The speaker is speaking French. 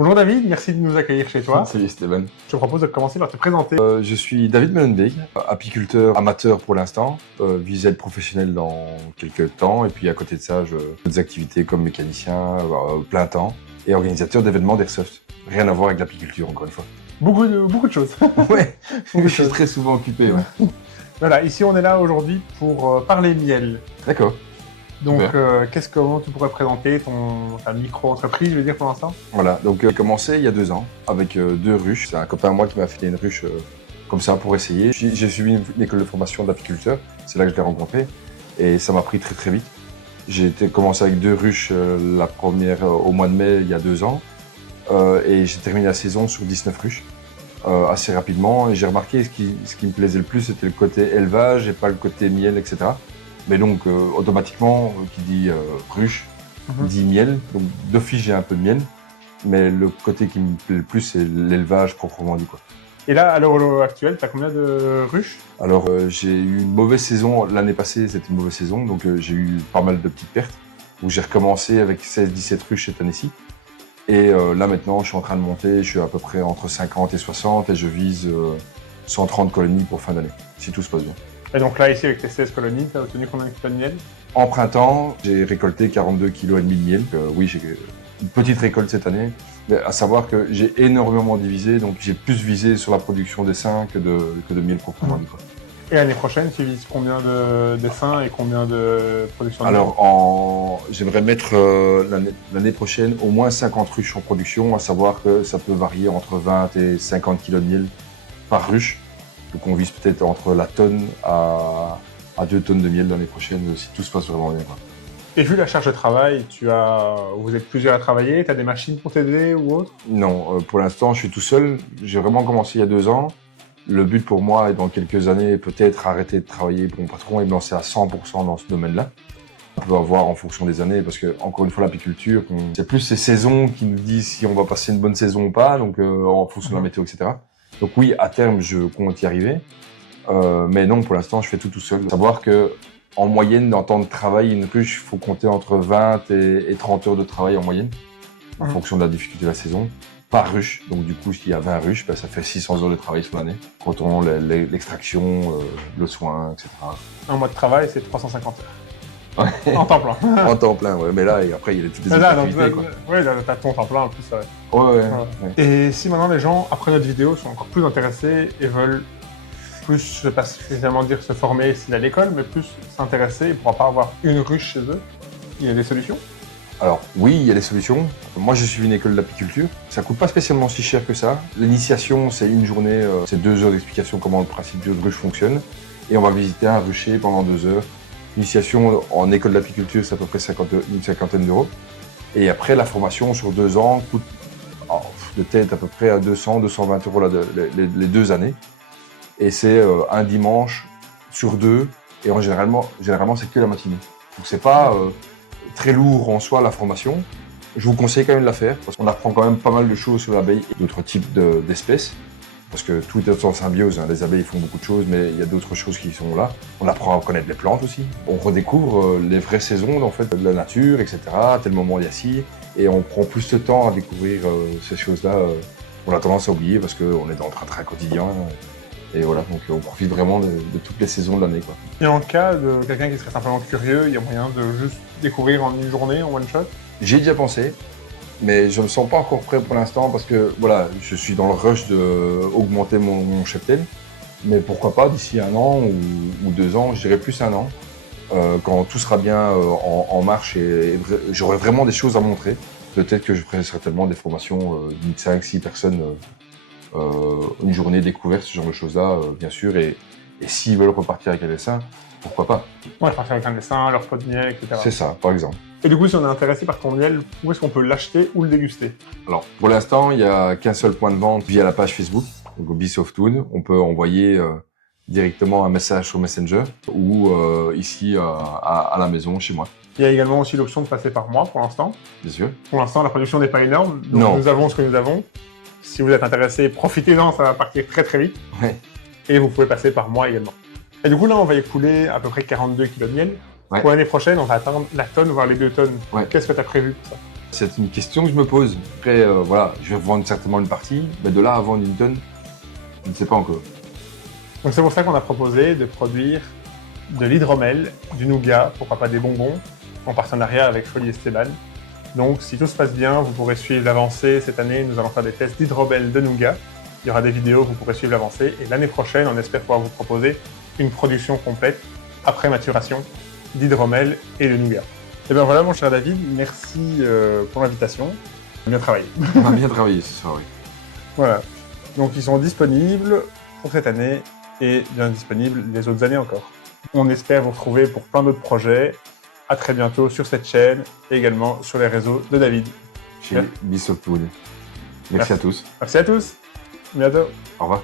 Bonjour David, merci de nous accueillir chez toi. Salut Steven. Je te propose de commencer par te présenter. Je suis David Melenbeek, apiculteur amateur pour l'instant, vise à être professionnel dans quelques temps, et puis à côté de ça, je fais des activités comme mécanicien, plein temps, et organisateur d'événements d'Airsoft. Rien à voir avec l'apiculture, encore une fois. Beaucoup de choses. Ouais, Beaucoup de je suis choses. très souvent occupé, ouais. Voilà, ici on est là aujourd'hui pour parler miel. D'accord. Donc Super. comment tu pourrais présenter ta micro-entreprise, je veux dire, pour l'instant? Voilà, donc j'ai commencé il y a 2 ans avec 2 ruches. C'est un copain à moi qui m'a filé une ruche comme ça pour essayer. J'ai suivi une école de formation d'apiculteur, c'est là que je l'ai rencontré, et ça m'a pris très très vite. J'ai commencé avec 2 ruches, la première au mois de mai il y a 2 ans, et j'ai terminé la saison sur 19 ruches assez rapidement. Et j'ai remarqué ce qui me plaisait le plus, c'était le côté élevage et pas le côté miel, etc. Mais donc automatiquement, qui dit ruche, dit miel. Donc d'office j'ai un peu de miel, mais le côté qui me plaît le plus, c'est l'élevage proprement dit, quoi. Et là, à l'heure actuelle, tu as combien de ruches? Alors j'ai eu une mauvaise saison, l'année passée c'était une mauvaise saison, donc j'ai eu pas mal de petites pertes, où j'ai recommencé avec 16-17 ruches cette année-ci. Et là maintenant je suis en train de monter, je suis à peu près entre 50 et 60, et je vise 130 colonies pour fin d'année, si tout se passe bien. Et donc là, ici, avec tes 16 colonies, tu as obtenu combien de kilos de miel? En printemps, j'ai récolté 42,5 kg de miel. Oui, j'ai une petite récolte cette année. Mais à savoir que j'ai énormément divisé, donc j'ai plus visé sur la production d'essaims que de miel proprement dit, quoi. Et l'année prochaine, tu vises combien d'essaims et combien de production de miel? Alors, j'aimerais mettre l'année prochaine au moins 50 ruches en production, à savoir que ça peut varier entre 20 et 50 kg de miel par ruche. Donc on vise peut-être entre la tonne à 2 tonnes de miel l'année prochaine, si tout se passe vraiment bien, quoi. Et vu la charge de travail, vous êtes plusieurs à travailler, tu as des machines pour t'aider ou autre? Non, pour l'instant, je suis tout seul. J'ai vraiment commencé il y a 2 ans. Le but pour moi est dans quelques années, peut-être arrêter de travailler pour mon patron et me lancer à 100% dans ce domaine-là. On peut avoir en fonction des années, parce que, encore une fois, l'apiculture, c'est plus ces saisons qui nous disent si on va passer une bonne saison ou pas, donc en fonction de la météo, etc. Donc oui, à terme, je compte y arriver. Mais non, pour l'instant, je fais tout seul. Faut savoir que en moyenne, en temps de travail, une ruche, il faut compter entre 20 et 30 heures de travail en moyenne, en fonction de la difficulté de la saison, par ruche. Donc du coup, s'il y a 20 ruches, ça fait 600 heures de travail sur l'année. Comptons l'extraction, le soin, etc. Un mois de travail, c'est 350 heures. Ouais. En temps plein. En temps plein, ouais. Mais là, et après, il y a toutes les autres Là, donc, activités, quoi. ouais, t'as ton temps plein en plus. Ouais. Ouais. Et si maintenant les gens, après notre vidéo, sont encore plus intéressés et veulent plus, je ne vais pas spécialement dire se former s'il à l'école, mais plus s'intéresser et pourra pas avoir une ruche chez eux, il y a des solutions? Alors oui, il y a des solutions. Moi, je suis une école d'apiculture. Ça coûte pas spécialement si cher que ça. L'initiation, c'est une journée, c'est 2 heures d'explication comment le principe de ruche fonctionne. Et on va visiter un rucher pendant 2 heures. L'initiation en école d'apiculture, c'est à peu près une cinquantaine d'euros. Et après, la formation sur 2 ans coûte de tête à peu près à 200-220 euros les 2 années. Et c'est un dimanche sur 2. Et généralement c'est que la matinée. Donc c'est pas très lourd en soi la formation. Je vous conseille quand même de la faire, parce qu'on apprend quand même pas mal de choses sur l'abeille et d'autres types d'espèces. Parce que tout est en symbiose, hein. Les abeilles font beaucoup de choses, mais il y a d'autres choses qui sont là. On apprend à connaître les plantes aussi. On redécouvre les vraies saisons en fait, de la nature, etc. À tel moment il y a ci. Et on prend plus de temps à découvrir ces choses-là. On a tendance à oublier parce qu'on est dans le train-train quotidien. Et voilà, donc on profite vraiment de toutes les saisons de l'année, quoi. Et en cas de quelqu'un qui serait simplement curieux, il y a moyen de juste découvrir en une journée, en one shot? J'ai déjà pensé, mais je ne me sens pas encore prêt pour l'instant parce que voilà, je suis dans le rush d'augmenter mon cheptel. Mais pourquoi pas d'ici 1 an ou 2 ans, je dirais plus 1 an, quand tout sera bien en marche et j'aurai vraiment des choses à montrer. Peut-être que je ferai certainement des formations de 5-6 personnes, une journée découverte, ce genre de choses-là, bien sûr. Et s'ils veulent repartir avec un dessin, pourquoi pas? Ouais, partir avec un dessin, leur pot de miel, etc. C'est ça, par exemple. Et du coup, si on est intéressé par ton miel, où est-ce qu'on peut l'acheter ou le déguster? Alors, pour l'instant, il n'y a qu'un seul point de vente via la page Facebook, donc Beesoftwood. On peut envoyer directement un message sur Messenger ou ici à la maison, chez moi. Il y a également aussi l'option de passer par mois pour l'instant. Bien sûr. Pour l'instant, la production n'est pas énorme, donc Non. nous avons ce que nous avons. Si vous êtes intéressé, profitez-en, ça va partir très très vite. Ouais. Et vous pouvez passer par mois également. Et du coup, là, on va écouler à peu près 42 kg de miel. Ouais. Pour l'année prochaine, on va atteindre la tonne, voire les 2 tonnes. Ouais. Qu'est-ce que tu as prévu pour ça? C'est une question que je me pose. Après, voilà, je vais vendre certainement une partie, mais de là à vendre une tonne, je ne sais pas encore. Donc c'est pour ça qu'on a proposé de produire de l'hydromel, du nougat, pourquoi pas des bonbons, en partenariat avec Folie Esteban. Donc si tout se passe bien, vous pourrez suivre l'avancée. Cette année, nous allons faire des tests d'hydromel de nougat. Il y aura des vidéos, vous pourrez suivre l'avancée. Et l'année prochaine, on espère pouvoir vous proposer une production complète, après maturation, d'hydromel et de nougat. Et bien voilà mon cher David, merci pour l'invitation. Bien travaillé. On a bien travaillé ce soir, oui. Voilà. Donc ils sont disponibles pour cette année et bien disponibles les autres années encore. On espère vous retrouver pour plein d'autres projets. À très bientôt sur cette chaîne et également sur les réseaux de David. Chez Bissot Food. Merci à tous. Merci à tous. À bientôt. Au revoir.